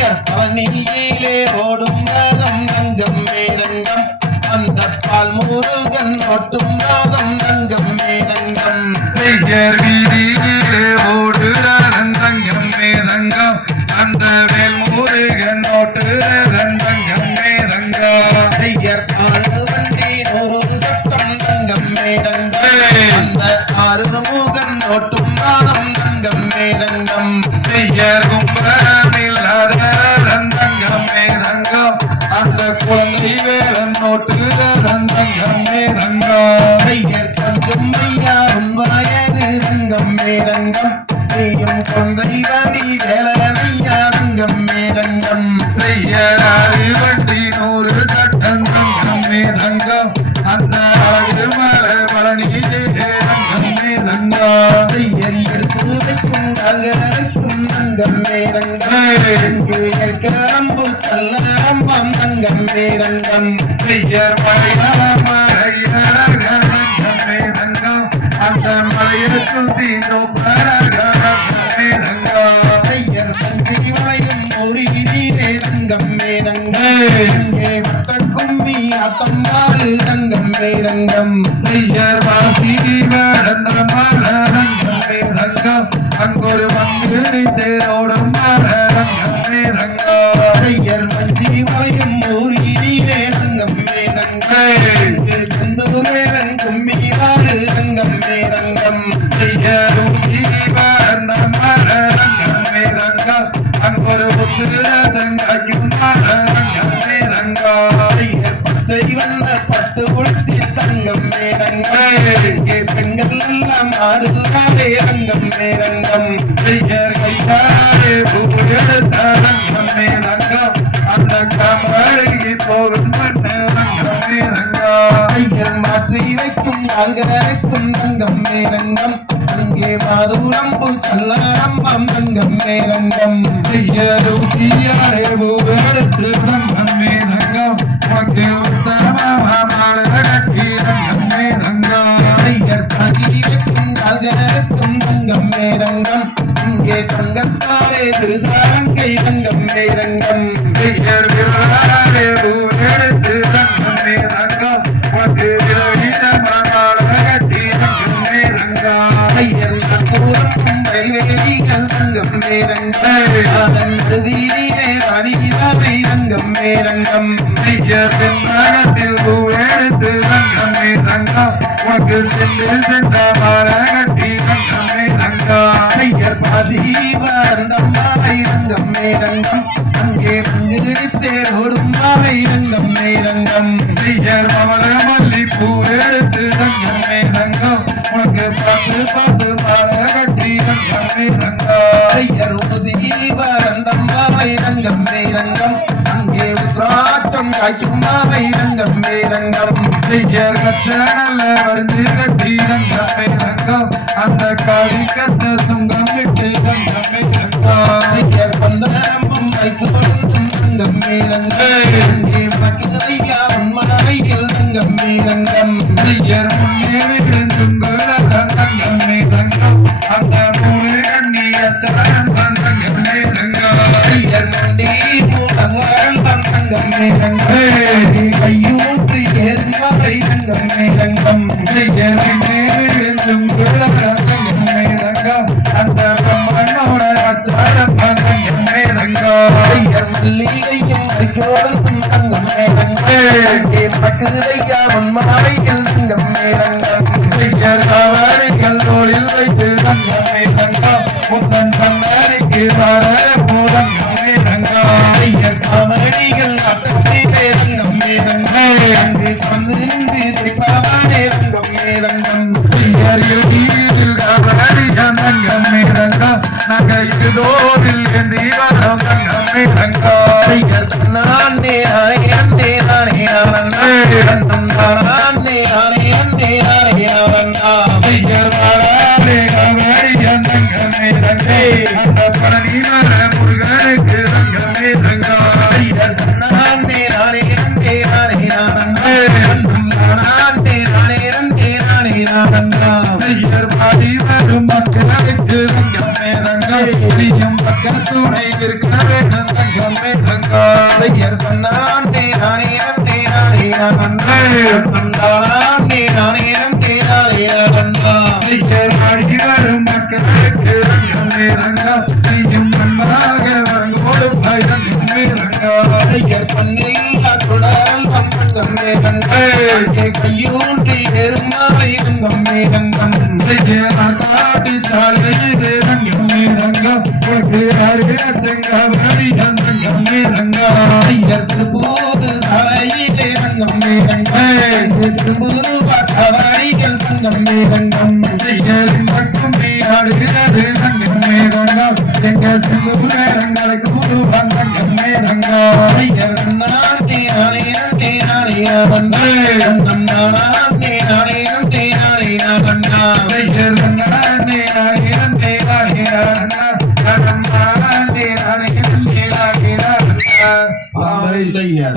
பவனியிலே ஓடும் நாதம் தங்கம் மேதங்கம் அந்த பால் முருகன் ஓட்டும் நாதம் தங்கம் மேதங்கம் செய்யர் வீதியிலே ஓடுறான் தங்கம் மேதங்கம் அந்த வேல் முருகன் ஓட்டுறான் தங்கம் மேதங்கம் செய்யர் ஆளு வண்டி ஒரு சட்டம் தங்கம் மேதங்கம் அந்த ஆறுமுகன் ஓட்டும் நாதம் தங்கம் மேதங்கம் செய்யர் கும்பனில் தங்கம் மேதங்கம் அந்த குழந்தை வேலன் ஓட்டுறான் தங்கம் மேதங்கம் செய்யர் சஞ்சும் ஐயாரும் வயது தங்கம் மேதங்கம் செய்யும் கொந்தை வண்டி வேலனையா தங்கம் மேதங்கம் செய்யர் வண்டி 100 சட்டம் தங்கம் மேதங்கம் அந்த அழகு மலனிலே தங்கம் மேதங்கம் செய்யர் எடுத்து வைக்கும் அகரக்கும் தங்கம் மேதங்கம் ஏற்கரம்பு தல்லரம்பம் தங்கம் மேதங்கம் செய்யர் தங்கம் மேதங்கம் அந்த மலையை சுத்தி மேதங்கம் செய்யர் தங்கை வளையும் ஒரு இடியே தங்கம் மேதங்கம் வட்ட கும்பி அத்தம்பாடு தங்கம் மேதங்கம் செய்யர் வாசி வேடந்த மலரங்கம் மேதங்கம் அங்கொரு மங்கு தேரோடும் மலரங்கம் மேதங்கம் செய்யர் வஞ்சி வளையும் ஒரு இடியே தங்கம் மேதங்கம் செந்தூரேரன் கும்பியாடு தங்கம் மேதங்கம் செய்யரும் வேடந்த மலரங்கம் மேதங்கம் அங்கொரு புத்திரங்கும் மலரங்கம் மேதங்கம் செய்யர் பச்சை வண்ண பட்டு உடுத்தி தங்கம் மேதங்கம் பெண்கள் எல்லாம் ஆடுகிறாரே தங்கம் மேதங்கம் செய்யர் கையாரே பூயெடுத்தரங்கம் மேதங்கம் அந்த கமழகி போகும் மன்னரங்கம் மேதங்கம் ஐயர் மாற்றி வைக்கும் ஆள்களுக்கும் தங்கம் மேதங்கம் அங்கே மாதுளம்பு சல்லாரம்பம் தங்கம் மேதங்கம் செய்யரும் தீயாரே பூவெடுத்து ரங்கம் மேதங்கம் மக்கு உத்தமமாளகி ரங்கம் மேதங்கம் ஐயர் தாங்கி வைக்கும் ஆள்களுக்கும் தங்கம் மேதங்கம் இங்கே தங்கத்தாரே திருசாரங்கை தங்கம் மேதங்கம் செய்யர் விவராரே பூவெடுத்து ரங்கம் மேதங்கம் மக்கு விதமாளகி ரங்கம் மேதங்கம் ஐயர் கூறக்கும் வயல்வேலிகள் தங்கம் மேதங்கம் அதன் வீதியிலே ராணிதாவை தங்கம் மேதங்கம் செய்யர் பின்னகத்தில் பூவெடுத்து ரங்கம் மேதங்கம் மக்கு சென்ற மாளகி ரங்கம் மேதங்கம் ஐயர் பாதி வந்தம் மாலை தங்கம் மேதங்கம் அங்கே பஞ்சுகிழித்தேர் ஓடும் மாலை தங்கம் மேதங்கம் செய்யர் மமல மல்லி பூவெடுத்து ரங்கம் மேதங்கம் மக்கு பார்த்து மாளகி ரங்கம் மேதங்கம் ஐயர் உதி வந்தம் மாலை தங்கம் மேதங்கம் அங்கே உத்ராட்சம் காய்க்கும் மாலை தங்கம் மேதங்கம் செய்யர் கச்சனல்ல வரிஞ்சு கட்டி ரங்கம் மேதங்கம் அந்த காடி கத்த சுங்கம் விட்டு ரங்கம் மேதங்கம் ஐயர் பந்தரம்பம் வைக்கு கொடுக்கும் தங்கம் மேதங்கம் அங்கே மக்கிதையா உன்மலையில் தங்கம் மேதங்கம் செய்யர் முன்னே விழுந்துங்கள் தங்கம் மேதங்கம் அந்த மூணு கண்ணி அச்சரம் தங்கம் மேதங்கம் ஐயர் மண்டி மூலங்கள் தங்கம் மேதங்கம் கையூற்றி ஏற்காதை தங்கம் மேதங்கம் செய்யர் பின்னே விழுந்துங்கள் தங்கம் மேதங்கம் அந்த பிரம்மனோட அச்சரம் தங்கம் மேதங்கம் ஐயர் மல்லிகையும் அறிக்கோடத்தும் தங்கம் மேதங்கம் பக்குதையா உன்மலையில் தங்கம் மேதங்கம் செய்யர் கவரிகள் தோளில் வைத்து தங்கம் மேதங்கம் முத்தன் கண்ணறிக்கு வர பூதங்கம் மேதங்கம் ஐயர் காமடிகள் அட்டத்திலே தங்கம் மேதங்கம் அங்கு வந்து நின்று திரிப்பாவானே தங்கம் மேதங்கம் செய்யர் யுகியில் கவரிகள் தங்கம் மேதங்கம் நகைக்கு தோதில் ஏந்தி வரம் தங்கம் மேதங்கம் ஐயர் நானே நானே அண்ணே நானே நானே நானே நானே அண்ணே நானே நானே செய்யர் வாழாலே கவரிகள் தங்கம் மேதங்கம் அந்த பழனி வர முருகனுக்கு தங்கம் மேதங்கம் ஐயர் நானே நானே அண்ணே நானே நானே ரங்கா செய்யர் பாடி வரும் மக்களுக்கு ரங்கமே ரங்கம் நீயும் பக்க துணை இருக்க வேண்டும் ரங்கமே ரங்கா ஐயர் தன்னான் தேனானேனம் தேனானேனம் தந்தானான் தேனானேனம் தேனானேனம் தந்தா செய்யர் பாடி வரும் மக்களுக்கு ரங்கமே ரங்கம் நீயும் நன்றாக வரங்கோடு ரங்கமே ரங்கா ஐயர் பண்ணில்லா தொடரல் வந்தங்கமே ரங்கே கையூன்றி பெருமாளை ரங்கமே ரங்கம் செய்யர் காட்டி சாலையிலே ரங்கமே ரங்கம் உனக்கு அருகே செங்கவடி ரங்கமே ரங்கா ஐயர் திருப்பூர் சாலையிலே ரங்கமே ரங்கம் திருப்பூர் பார்த்தவாடிகள் ரங்கமே ரங்கம் செய்யலின் பக்கம் நீ ஆடுகிறது ரங்கமே ரங்கம் எங்க சிங்கூரங்களுக்கு முழு ரங்கமே ரங்கா ஐயர் நான் தேனானேனம் தேனானேனம் வந்தா தந்தானான் தேனானேனம் தேனானேனம் வந்தா செய்யர் ரங்கனே ஆயிரம் தேவாயிரம் ரங்கா ரங்கா தேவாயிரம் தேவாயிரம் ஐயர்